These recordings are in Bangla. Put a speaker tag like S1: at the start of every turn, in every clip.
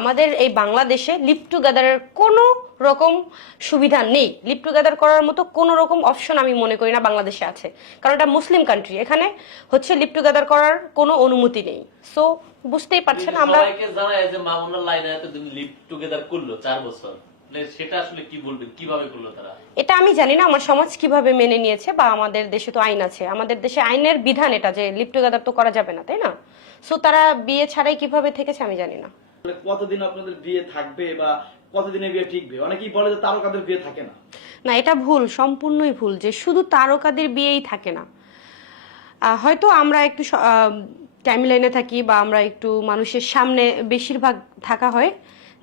S1: আমাদের এই বাংলাদেশে লিভ টুগেদারের কোনো রকম সুবিধা নেই। লিভ টুগেদার করার মতো কোনো রকম অপশন আমি মনে করি না বাংলাদেশে আছে। কারণ এটা মুসলিম কান্ট্রি এখানে হচ্ছে লিভ টুগেদার করার কোনো অনুমতি নেই। সো বুঝতেই পারছেন আমরা
S2: সবাইকে যে লাইনে লিভ টুগেদার করল চার বছর। সেটা আসলে কি বলবেন? কীভাবে করল তারা?
S1: এটা আমি জানি না আমার সমাজ কীভাবে মেনে নিয়েছে বা আমাদের দেশে তো আইন আছে। আমাদের দেশে আইনের বিধান এটা যে লিভ টুগেদার তো করা যাবে না তাই না? সো তারা বিয়ে ছাড়াই কীভাবে থেকেছে আমি জানি না।
S3: মানে কতদিন আপনাদের বিয়ে থাকবে বা কতদিনে বিয়ে টিকবে অনেকেই বলে যে তারকাদের বিয়ে থাকে না।
S1: না এটা ভুল সম্পূর্ণই ভুল যে শুধু তারকাদের বিয়েই থাকে না। হয়তো আমরা একটু টাইম লাইনে থাকি বা আমরা একটু মানুষের সামনে বেশিরভাগ থাকা হয়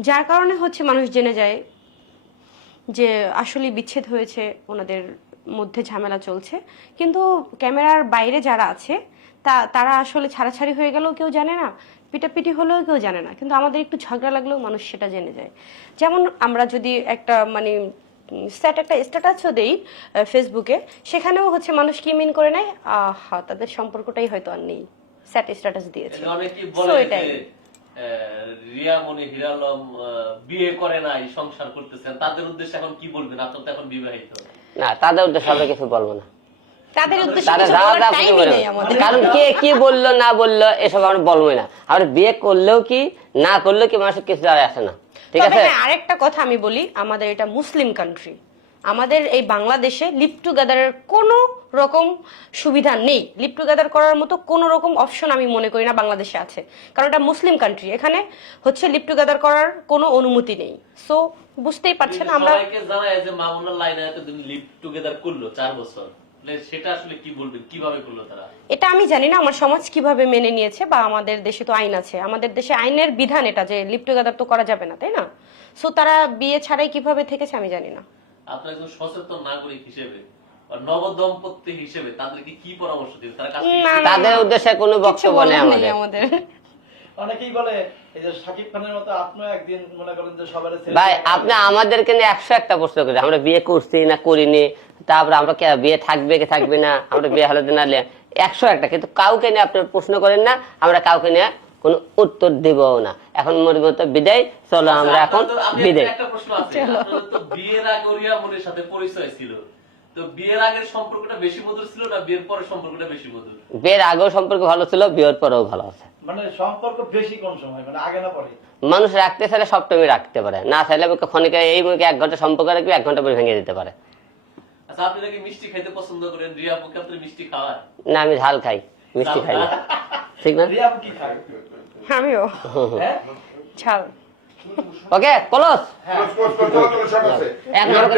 S1: যার কারণে হচ্ছে মানুষ জেনে যায় যে আসলে বিচ্ছেদ হয়েছে ওনাদের মধ্যে ঝামেলা চলছে। কিন্তু ক্যামেরার বাইরে যারা আছে তা তারা আসলে ছাড়াছাড়ি হয়ে গেলেও কেউ জানে না পিটাপিটি হলেও কেউ জানে না। কিন্তু আমাদের একটু ঝগড়া লাগলেও মানুষ সেটা জেনে যায়। যেমন আমরা যদি একটা মানে স্যাট একটা স্ট্যাটাসও দেই ফেসবুকে সেখানেও হচ্ছে মানুষ কি মিন করে নেয়? আহা তাদের সম্পর্কটাই হয়তো আর নেই। স্যাট স্ট্যাটাস দিয়েছে।
S2: রিয়া মনি হিরালম বিয়ে করে নাই সংসার করতেছেন তাদের উদ্দেশ্যে এখন কি বলবেন? আপনার তো এখন বিবাহিত।
S4: না তাদের উদ্দেশ্যে আমরা কিছু বলব না।
S1: তাদের উদ্দেশ্যে
S4: বলবে কারণ কে কি বলল না বলল এসব আমরা বলবোই না। আমরা বিয়ে করলেও কি না করলেও কি মানুষের কিছু আসে না। ঠিক আছে?
S1: হ্যাঁ আরেকটা কথা আমি বলি আমাদের এটা মুসলিম কান্ট্রি আমাদের এই বাংলাদেশে লিভ টুগেদারের কোনো রকম সুবিধা নেই। লিভ টুগেদার করার মতো কোনো রকম অপশন আমি মনে করি না বাংলাদেশে আছে। কারণ এটা মুসলিম কান্ট্রি এখানে হচ্ছে লিভ টুগেদার করার কোনো অনুমতি নেই। সো বুঝতেই পারছেন আমরা
S2: জানায় যে মামুনার লাইনে এতদিন লিভ টুগেদার করল চার বছর। মানে সেটা আসলে কি বলবেন? কীভাবে করল তারা?
S1: এটা আমি জানি না আমার সমাজ কীভাবে মেনে নিয়েছে বা আমাদের দেশে তো আইন আছে। আমাদের দেশে আইনের বিধান এটা যে লিভ টুগেদার তো করা যাবে না তাই না? সো তারা বিয়ে ছাড়াই কীভাবে থেকেছে আমি জানি না।
S2: আপনার একজন সচেতন নাগরিক হিসেবে নবদম্পতি হিসেবে তাদেরকে কি পরামর্শ দিবেন? তারা কাছ থেকে
S1: না,
S2: কি-
S1: না,
S4: তাদের উদ্দেশ্যে কোনো বক্তব্য নেই আমাদের।
S1: আমাদের।
S3: অনেকেই বলে এই যে শাকিব খানের মতো আপনিও একদিন মনে করেন যে সবার
S4: ভাই আপনি আমাদেরকে নিয়ে একশো একটা প্রশ্ন করেন আমরা বিয়ে করছি না করিনি তারপরে আমরা বিয়ে থাকবে কি থাকবে না? আমরা বিয়ে হলে না হলে একশো একটা কিন্তু কাউকে নিয়ে আপনি প্রশ্ন করেন না আমরা কাউকে নিয়ে কোনো উত্তর দিব না। এখন মনে মতো বিদায় চলো আমরা এখন বিদায়।
S2: একটা প্রশ্ন আছে। তো বিয়ের আগে রিয়া মনির সাথে পরিচয় ছিল। তো বিয়ের আগের সম্পর্কটা বেশি মধুর ছিল না বিয়ের পরের সম্পর্কটা বেশি মধুর?
S4: বিয়ের আগেও সম্পর্ক ভালো ছিল বিয়ের পরেও ভালো আছে।
S3: মানে সম্পর্ক বেশি কোন সময়? মানে আগে না পরে?
S4: মানুষ রাখতে চাইলে সব টাইমে রাখতে পারে। না চাইলে ক্ষণিকে এই মুখে এক ঘণ্টা সম্পর্ক রাখবে এক ঘণ্টা পরে ভেঙে দিতে পারে।
S2: আচ্ছা আপনি নাকি মিষ্টি খাইতে পছন্দ করেন? রিয়া পক্ষে আপনি মিষ্টি খাওয়ার?
S4: না আমি ঝাল খাই মিষ্টি খাই না। ঠিক না?
S3: রিয়া আপু কি খায়?
S1: আমিও।
S3: হ্যাঁ?
S1: ছাড়।
S4: ওকে কলস
S3: হ্যাঁ।
S4: এক নম্বর